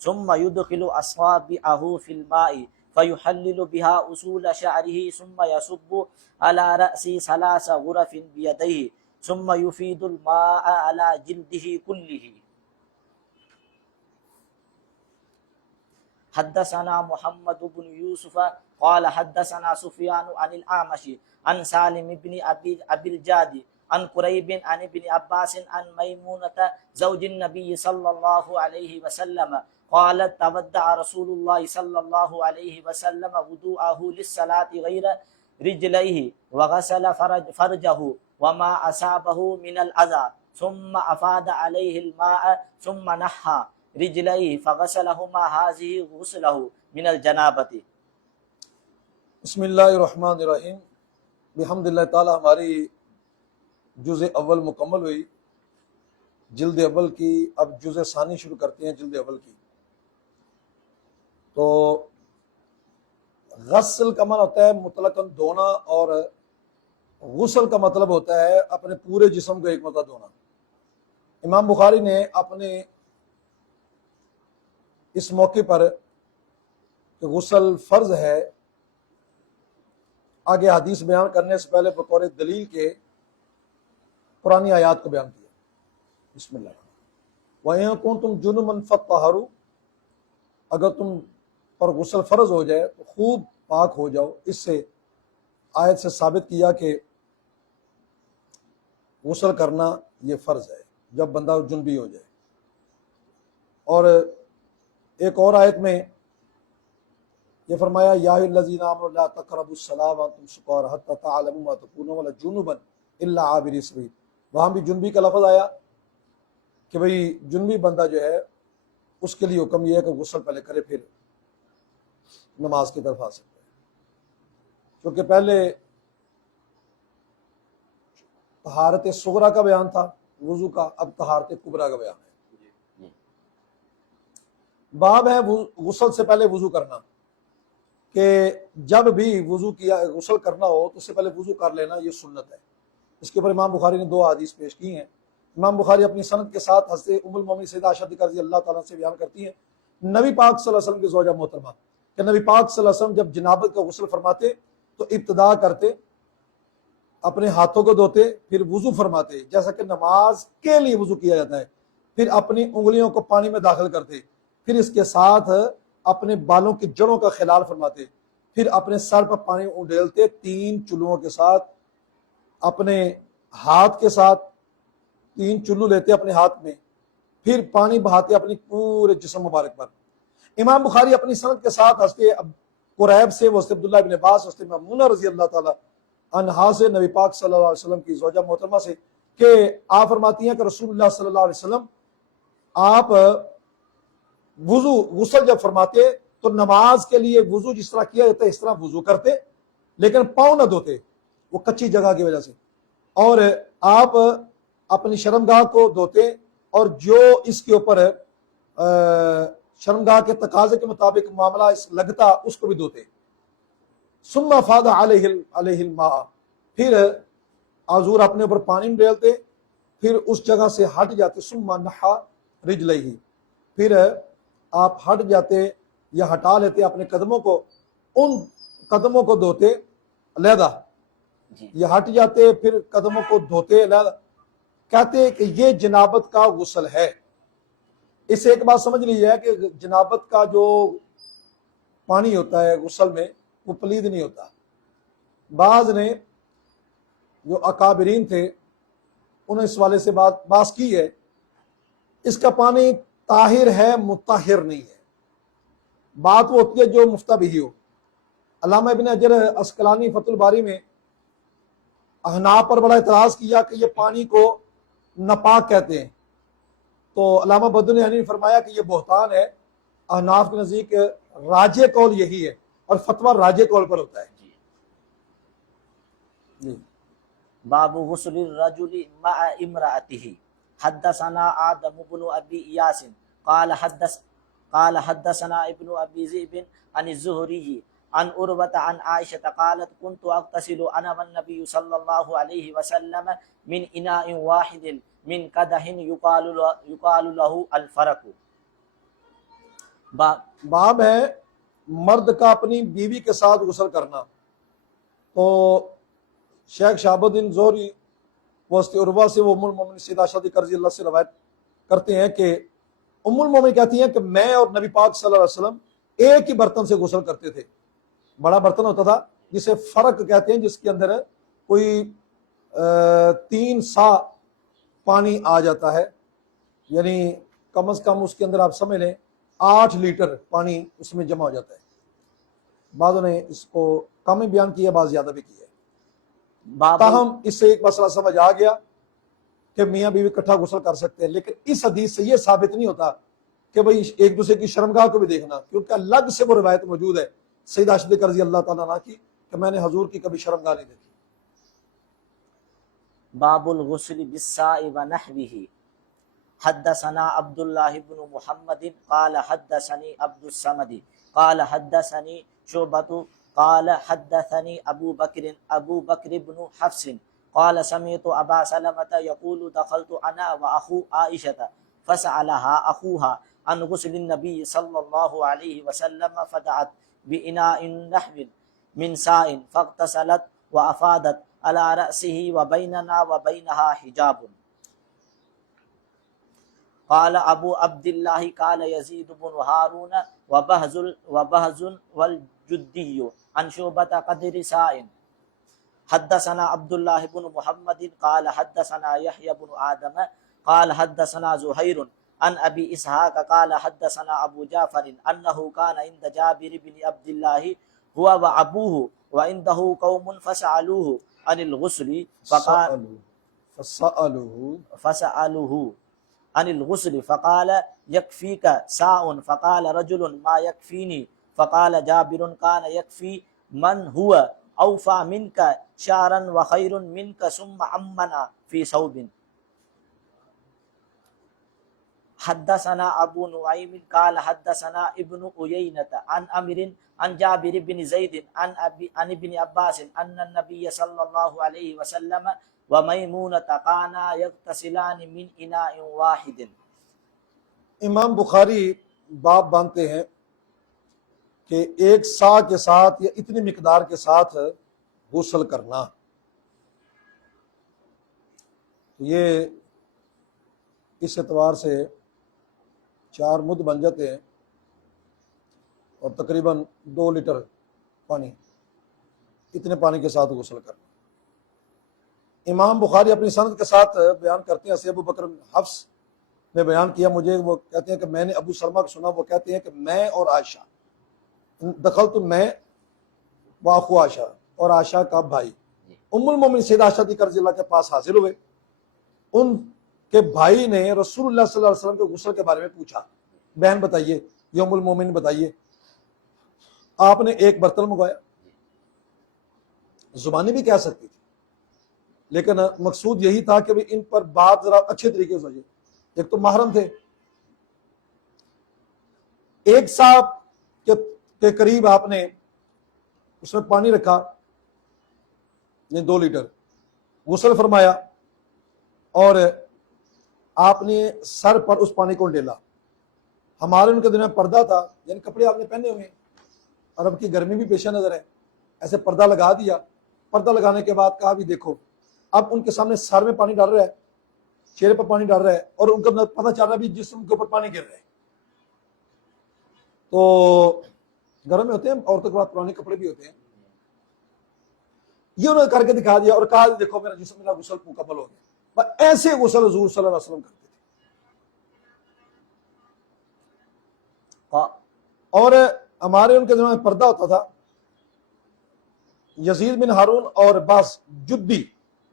ثم يدخل أصابعه في الماء فيحلل بها أصول شعره ثم يصب على رأسه 3 غرف بيديه ثم يفيد الماء على جلده كله. حدثنا محمد بن يوسف قال حدثنا سفيان عن الأعمش عن سالم بن أبي الجاد عن قريب عن ابن عباس عن ميمونة زوج النبي صلى الله عليه وسلم قالت تودع رسول الله صلى الله عليه وسلم وضوءه للصلاة غير رجليه وغسل فرجه وما أصابه من الأذى ثم أفاد عليه الماء ثم نحى رجليه فغسلهما هذه غسله من الجنابة. بسم اللہ الرحمن الرحیم. بحمد اللہ تعالی ہماری جزء اول مکمل ہوئی جلد اول کی. اب جزء ثانی شروع کرتے ہیں جلد اول کی. تو غسل کا معنی ہوتا ہے مطلقاً دھونا، اور غسل کا مطلب ہوتا ہے اپنے پورے جسم کو ایک مرتبہ دھونا. امام بخاری نے اپنے اس موقع پر کہ غسل فرض ہے آگے حدیث بیان کرنے سے پہلے بطور دلیل کے پرانی آیات کو بیان کیا. بسم اللہ. وَإِن كُنتُمْ جُنُبًا فَاطَّهَّرُوا، اگر تم پر غسل فرض ہو جائے تو خوب پاک ہو جاؤ. اس سے آیت سے ثابت کیا کہ غسل کرنا یہ فرض ہے جب بندہ جنبی ہو جائے. اور ایک اور آیت میں یہ فرمایا یا الذین آمنوا لا تقربوا الصلاۃ وانتم سکارى حتى تعلموا ما تقولون ولا جنبا الا عابري سبیل. وہاں بھی جنبی کا لفظ آیا کہ بھئی جنبی بندہ جو ہے اس کے لیے حکم یہ ہے کہ غسل پہلے کرے پھر نماز کی طرف آ سکتا ہے. کیونکہ پہلے طہارت صغریٰ کا بیان تھا وضو کا، اب طہارت کبریٰ کا بیان ہے. باب ہے غسل سے پہلے وضو کرنا، کہ جب بھی وضو کیا غسل کرنا ہو تو اس سے پہلے وضو کر لینا یہ سنت ہے. اس کے اوپر امام بخاری نے 2 حدیث پیش کی ہیں. امام بخاری اپنی سند کے ساتھ حضرت ام المومنین سیدہ عائشہ رضی اللہ تعالیٰ سے بیان کرتی ہیں نبی پاک صلی اللہ علیہ وسلم کی زوجہ محترمہ کہ نبی پاک صلی اللہ علیہ وسلم جب جنابت کا غسل فرماتے تو ابتدا کرتے اپنے ہاتھوں کو دھوتے، پھر وضو فرماتے جیسا کہ نماز کے لیے وضو کیا جاتا ہے، پھر اپنی انگلیوں کو پانی میں داخل کرتے، پھر اس کے ساتھ اپنے بالوں کی جڑوں کا خلال فرماتے، پھر اپنے سر پر پانی اڈیلتے 3 چلوؤں کے ساتھ، اپنے ہاتھ کے ساتھ 3 چلو لیتے اپنے ہاتھ میں، پھر پانی بہاتے اپنی پورے جسم مبارک پر. امام بخاری اپنی سند کے ساتھ حضرت قریب سے وہ عبداللہ بن عباس حضرت میمونہ رضی اللہ تعالی عنہا سے نبی پاک صلی اللہ علیہ وسلم کی زوجہ محترمہ سے کہ آپ فرماتی ہیں کہ رسول اللہ صلی اللہ علیہ وسلم آپ غسل جب فرماتے تو نماز کے لیے وضو جس طرح کیا جاتا ہے اس طرح وضو کرتے، لیکن پاؤں نہ دھوتے وہ کچی جگہ کی وجہ سے، اور آپ اپنی شرمگاہ کو دھوتے اور جو اس کے اوپر شرمگاہ کے تقاضے کے مطابق معاملہ لگتا اس کو بھی دھوتے. ثم افاض علیہ الماء، پھر حضور اپنے اوپر پانی ڈالتے، پھر اس جگہ سے ہٹ جاتے. ثم نحى رجلیہ، پھر آپ ہٹ جاتے یا ہٹا لیتے اپنے قدموں کو، ان قدموں کو دھوتے علیحدہ، یہ ہٹ جاتے پھر قدموں کو دھوتے علیحدہ. کہتے کہ یہ جنابت کا غسل ہے. اس سے ایک بات سمجھ لیجیے کہ جنابت کا جو پانی ہوتا ہے غسل میں وہ پلید نہیں ہوتا. بعض نے جو اکابرین تھے انہوں نے اس والے سے بات کی ہے، اس کا پانی طاہر ہے مطہر نہیں ہے. بات وہ ہوتی ہے جو مفتہ بھی ہو. علامہ ابن حجر عسقلانی فتح الباری میں احناف پر بڑا اعتراض کیا کہ یہ پانی کو ناپاک کہتے ہیں، تو علامہ بدر حنیف نے فرمایا کہ یہ بہتان ہے. احناف کے نزدیک راجح قول یہی ہے اور فتویٰ راجح قول پر ہوتا ہے. باب غسل الرجل مع امرأته. حدثنا آدم بن ابي اياس قال حدثنا ابن ابي ذئب عن الزهري عن عروة عن عائشة قالت كنت اغتسل انا والنبي صلى الله عليه وسلم من اناء واحد من قدح يقال له الفرق. باب ہے مرد کا اپنی بیوی کے ساتھ غسل کرنا. تو شیخ شہاب الدین زہری وسط عروہ سے وہ ام المومنین سیدہ عائشہ رضی اللہ سے روایت کرتے ہیں کہ ام المومنین کہتی ہیں کہ میں اور نبی پاک صلی اللہ علیہ وسلم ایک ہی برتن سے غسل کرتے تھے. بڑا برتن ہوتا تھا جسے فرق کہتے ہیں، جس کے اندر کوئی 3 سا پانی آ جاتا ہے، یعنی کم از کم اس کے اندر آپ سمجھ لیں 8 لیٹر پانی اس میں جمع ہو جاتا ہے. بعضوں نے اس کو کم ہی بیان کیا، بعض زیادہ بھی کیا. تاہم اس سے ایک مسئلہ سمجھ آ گیا کہ میاں بیوی اکٹھا غسل کر سکتے ہیں، لیکن اس حدیث سے یہ ثابت نہیں ہوتا کہ بھئی ایک دوسرے کی شرمگاہ کو بھی دیکھنا، کیونکہ الگ سے وہ روایت موجود ہے سیدہ عائشہ رضی اللہ تعالیٰ عنہ کی کہ میں نے حضور کی کبھی شرمگاہ نہیں دیکھی. باب الغسل بالساء ونحوه. حدثنا عبد الله بن محمد قال حدثني عبد الصمد قال حدثني شعبة قال حدثني ابو بكر بن حفص قال سمعت ابا سلمة يقول دخلت انا واخو عائشة فسألها اخوها عن غسل النبي صلى الله عليه وسلم فدعت بإناء نحو من ساء فاغتسلت وافادت على رأسه وبيننا وبينها حجاب. قال ابو عبد الله قال يزيد بن هارون وبهز والجدي عن شعبة قدر ساء. حدثنا عبد الله بن محمد قال حدثنا يحيى بن آدم قال حدثنا زهير عن ابي اسحاق قال حدثنا ابو جعفر انه كان عند جابر بن عبد الله هو وابوه وعنده قوم فسألوه عن الغسل فسألوه عن الغسل فقال يكفيك ساء فقال رجل ما يكفيني فقال جابر كان يكفي من هو أوفى منك شعرا وخير منك ثم عمنا في ثوب. حدثنا ابو نعيم قال حدثنا ابن عيينة عن عمرو عن جابر بن زيد عن ابن عباس ان النبي صلى الله عليه وسلم ومیمونۃ کانا یغتسلان من اناء واحد. امام بخاری باب باندھتے ہیں کہ ایک سا کے ساتھ یا اتنی مقدار کے ساتھ غسل کرنا. یہ اس اعتبار سے 4 مد بن جاتے ہیں اور تقریباً 2 لیٹر پانی، اتنے پانی کے ساتھ غسل کرنا. امام بخاری اپنی سند کے ساتھ بیان کرتے ہیں، سے ابو بکر حفص نے بیان کیا مجھے، وہ کہتے ہیں کہ میں نے ابو سلمہ کو سنا، وہ کہتے ہیں کہ میں اور عائشہ دخلت میں واخو عائشہ اور عائشہ کا بھائی ام المومنین سیدہ عائشہ رضی اللہ کے پاس حاضر ہوئے. ان کے بھائی نے رسول اللہ صلی اللہ علیہ وسلم کے غسل کے بارے میں پوچھا، بہن بتائیے، یہ ام المومنین بتائیے. آپ نے ایک برتن منگوایا، زبانی بھی کہہ سکتی تھی لیکن مقصود یہی تھا کہ ان پر بات ذرا اچھے طریقے سے ہو جائے. ایک تو محرم تھے، ایک صاحب کے قریب آپ نے اس میں پانی رکھا، یہ 2 لیٹر غسل فرمایا اور آپ نے سر پر اس پانی کو ڈیلا. ہمارے ان کے دن میں پردہ تھا، یعنی کپڑے آپ نے پہنے ہوئے اور اب کی گرمی بھی پیش نظر ہے، ایسے پردہ لگا دیا. پردہ لگانے کے بعد کہا بھی دیکھو، اب ان کے سامنے سر میں پانی ڈال رہا ہے، چہرے پر پانی ڈال رہا ہے اور ان کو پتہ چل رہا ہے بھی جسم کے اوپر پانی گر رہا ہے. تو گھروں میں ہوتے ہیں عورتوں کے بعد پرانے کپڑے بھی ہوتے ہیں. یہ انہوں نے کر کے دکھا دیا اور کہا دیکھو میرا جسم، میرا غسل مکمل ہو گیا. ایسے غسل حضور صلی اللہ علیہ وسلم کرتے تھے. اور ہمارے ان کے دنوں میں پردہ ہوتا تھا. یزید بن ہارون اور باس جدی،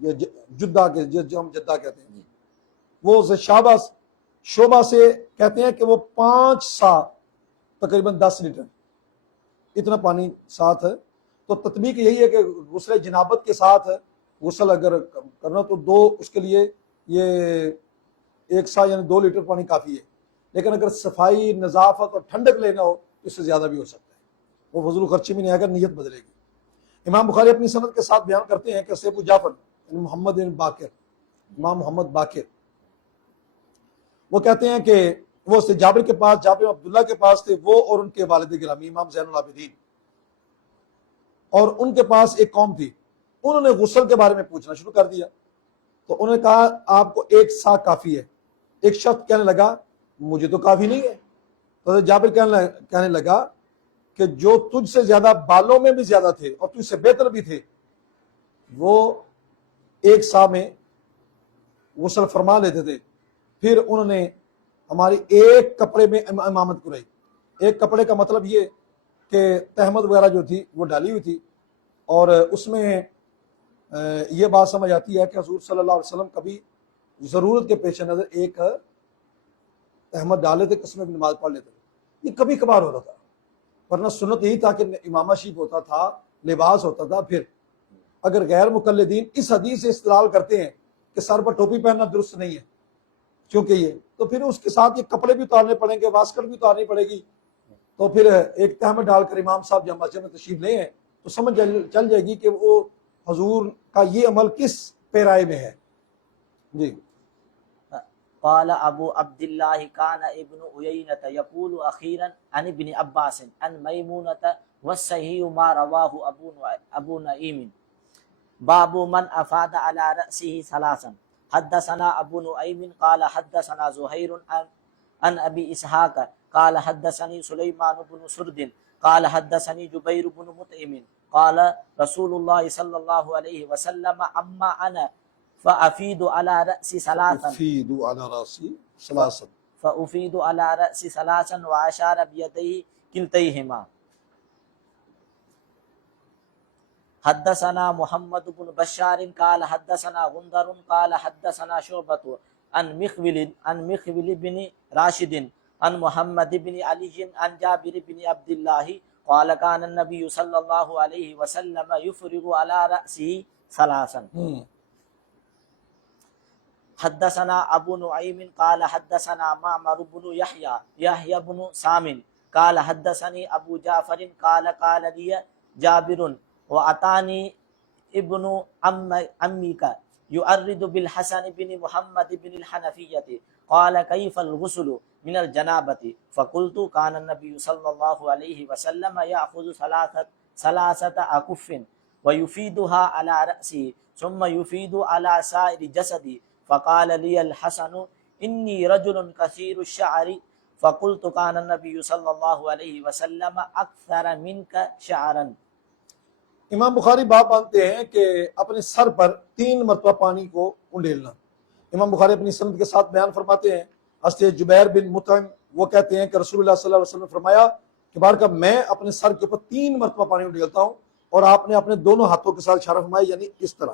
جدہ کے جو ہم جدہ کہتے ہیں، وہ شعبہ سے کہتے ہیں کہ وہ 5 سا تقریباً 10 لیٹر اتنا پانی ساتھ ہے. تو تطبیق یہی ہے کہ غسل جنابت کے ساتھ غسل اگر کرنا تو 2 اس کے لیے یہ 1 سا یعنی 2 لیٹر پانی کافی ہے. لیکن اگر صفائی، نظافت اور ٹھنڈک لینا ہو تو اس سے زیادہ بھی ہو سکتا ہے، وہ فضول خرچی میں نہیں آئے گا، نیت بدلے گی. امام بخاری اپنی سند کے ساتھ بیان کرتے ہیں کہ ابو جعفر محمد بن باقر، امام محمد باقر، وہ کہتے ہیں کہ وہ سے جابر کے پاس، جابر عبداللہ کے پاس تھے، وہ اور ان کے والد گرامی امام زین العابدین، اور ان کے پاس ایک قوم تھی، انہوں نے غسل کے بارے میں پوچھنا شروع کر دیا۔ تو انہوں نے کہا آپ کو ایک سا کافی ہے۔ ایک شخص کہنے لگا مجھے تو کافی نہیں ہے۔ تو جابر کہنے لگا کہ جو تجھ سے زیادہ بالوں میں بھی زیادہ تھے اور تجھ سے بہتر بھی تھے وہ ایک سا میں غسل فرما لیتے تھے۔ پھر انہوں نے ہماری ایک کپڑے میں امامت کرائی۔ ایک کپڑے کا مطلب یہ کہ تہمت وغیرہ جو تھی وہ ڈالی ہوئی تھی، اور اس میں یہ بات سمجھ آتی ہے کہ حضور صلی اللہ علیہ وسلم کبھی ضرورت کے پیش نظر ایک تہمت ڈال لیتے، قسم کی نماز پڑھ لیتے، یہ کبھی کبھار ہوتا تھا، ورنہ سنت یہی تھا کہ امامہ شریف ہوتا تھا، لباس ہوتا تھا۔ پھر اگر غیر مقلدین اس حدیث سے استدلال کرتے ہیں کہ سر پر ٹوپی پہننا درست نہیں ہے کیونکہ یہ، تو پھر اس کے ساتھ یہ کپڑے بھی اتارنے پڑیں گے، واسکٹ بھی اتارنی پڑے گی، تو پھر ایک تہمت ڈال کر امام صاحب جب مسجد میں تشریف لے ہیں تو سمجھ چل جائے گی کہ وہ حضور کا یہ عمل کس پیرائے میں ہے۔ جی قال ابو عبد الله كان ابن عيينة يقول اخيرا عن ابن عباس عن ميمونة والصحيح ما رواه ابو نعيم باب من افاد على رأسه ثلاثا حدثنا ابو نعيم قال حدثنا زهير عن ابي اسحاق قال حدثني سليمان بن سرد قال حدثني جبير بن مطعم قال رسول الله صلى الله عليه وسلم اما انا فافيد على رأسي ثلاثا فافيد على رأسي ثلاثا واشار بيديه كلتيهما۔ حدثنا محمد بن بشار قال حدثنا غندر قال حدثنا شعبة عن مخول بن راشد عن محمد بن علي عن جابر بن عبد الله قال كان النبي صلى الله عليه وسلم يفرغ على رأسه ثلاثا۔ حدثنا ابو نعيم قال حدثنا معمر بن يحيى بن سام قال حدثني ابو جعفر قال لي جابر واتاني ابن عمك يؤرد بالحسن بن محمد بن الحنفية قال كيف الغسل من الجنابة فقلت كان النبي صلى الله عليه وسلم يأخذ ثلاثة أكف ويفيدها على رأسه ثم يفيد على سائر جسدي فقال لي الحسن إني رجل كثير الشعر فقلت كان النبي صلى الله عليه وسلم أكثر منك شعرا۔ امام بخاری باب باندھتے ہیں کہ اپنے سر پر 3 مرتبہ پانی کو انڈیلنا۔ امام بخاری اپنی سند کے ساتھ بیان فرماتے ہیں، حضرت جبیر بن مطعم وہ کہتے ہیں کہ رسول اللہ صلی اللہ علیہ وسلم نے فرمایا کہ بارکہ میں اپنے سر کے اوپر 3 مرتبہ پانی انڈیلتا ہوں، اور آپ نے اپنے دونوں ہاتھوں کے ساتھ اشارہ فرمایا، یعنی اس طرح۔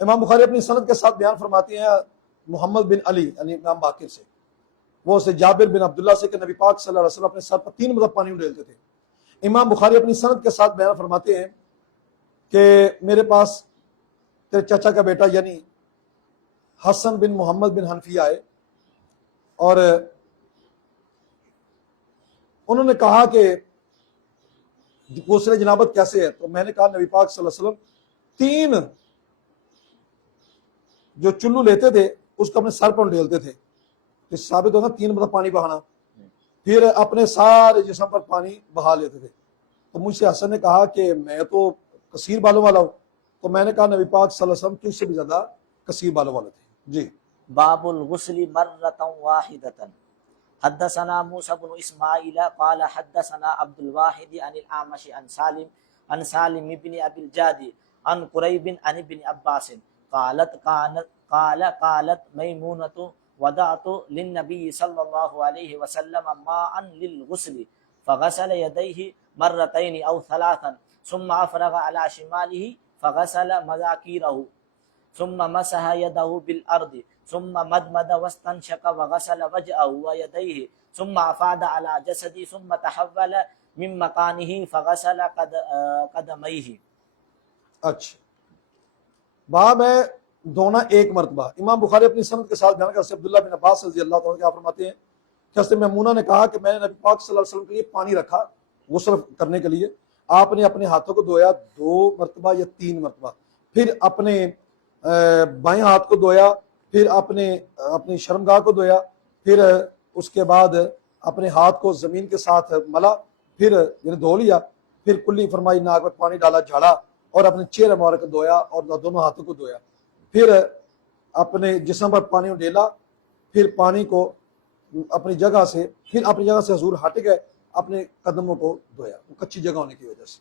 امام بخاری اپنی سند کے ساتھ بیان فرماتے ہیں محمد بن علی یعنی امام باقر سے، وہ سے جابر بن عبداللہ سے کہ نبی پاک صلی اللہ علیہ وسلم اپنے سر پر 3 مرتبہ پانی انڈیلتے تھے۔ امام بخاری اپنی سند کے ساتھ بیان فرماتے ہیں کہ میرے پاس تیرے چچا کا بیٹا یعنی حسن بن محمد بن حنفیہ آئے، اور انہوں نے کہا کہ غسل جنابت کیسے ہے؟ تو میں نے کہا نبی پاک صلی اللہ علیہ وسلم 3 جو چلو لیتے تھے اس کو اپنے سر پر ڈھیلتے تھے، اس ثابت ہوگا 3 مرتبہ پانی بہانا، پھر اپنے سارے جسم پر پانی بہا لیتے تھے۔ تو مجھ سے حسن نے کہا کہ میں تو کثیر بالوں والا ہوں، تو میں نے کہا نبی پاک صلی اللہ علیہ وسلم تجھ سے بھی زیادہ کثیر بالوں والے تھے۔ جی باب الغسل مرة واحدة حدثنا موسى بن اسماعيل قال حدثنا عبد الواحد عن الأعمش عن سالم بن ابي الجاد عن قريب عن ابن عباس قالت ميمونة وضعت للنبي صلى الله عليه وسلم ماء للغسل فغسل يديه مرتين أو 3 ثم أفرغ على شماله فغسل مذاكيره ثم مسح يده بالأرض ثم مدمد واستنشق وغسل وجهه ويديه ثم أفاد على جسده ثم تحول من مكانه فغسل قدميه۔ اچھا، باب ہے دھونا 1 مرتبہ۔ امام بخاری اپنی سند کے ساتھ بیان کرتے ہیں عبداللہ بن عباس رضی اللہ تعالیٰ کیا فرماتے ہیں کہ حضرت میمونہ نے کہا کہ میں نے نبی پاک صلی اللہ علیہ وسلم کے لیے پانی رکھا غسل کرنے کے لیے، آپ نے اپنے ہاتھوں کو دھویا 2 مرتبہ یا 3 مرتبہ، پھر اپنے بائیں ہاتھ کو دھویا، پھر اپنی شرمگاہ کو دھویا، پھر اس کے بعد اپنے ہاتھ کو زمین کے ساتھ ملا، پھر یعنی دھو لیا، پھر کلی فرمائی، ناک میں پانی ڈالا، جھاڑا اور اپنے چہرے مبارک کو دھویا اور دونوں ہاتھوں کو دھویا، پھر اپنے جسم پر پانی ڈیلا، پھر پانی کو اپنی جگہ سے حضور ہٹ گئے، اپنے قدموں کو دھویا، وہ کچی جگہ ہونے کی وجہ سے۔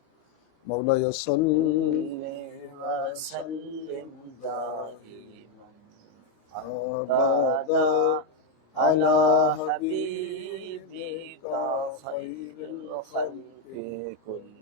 مولا صلی وسلم دائما ابدا على حبيبك خير الخلق كلهم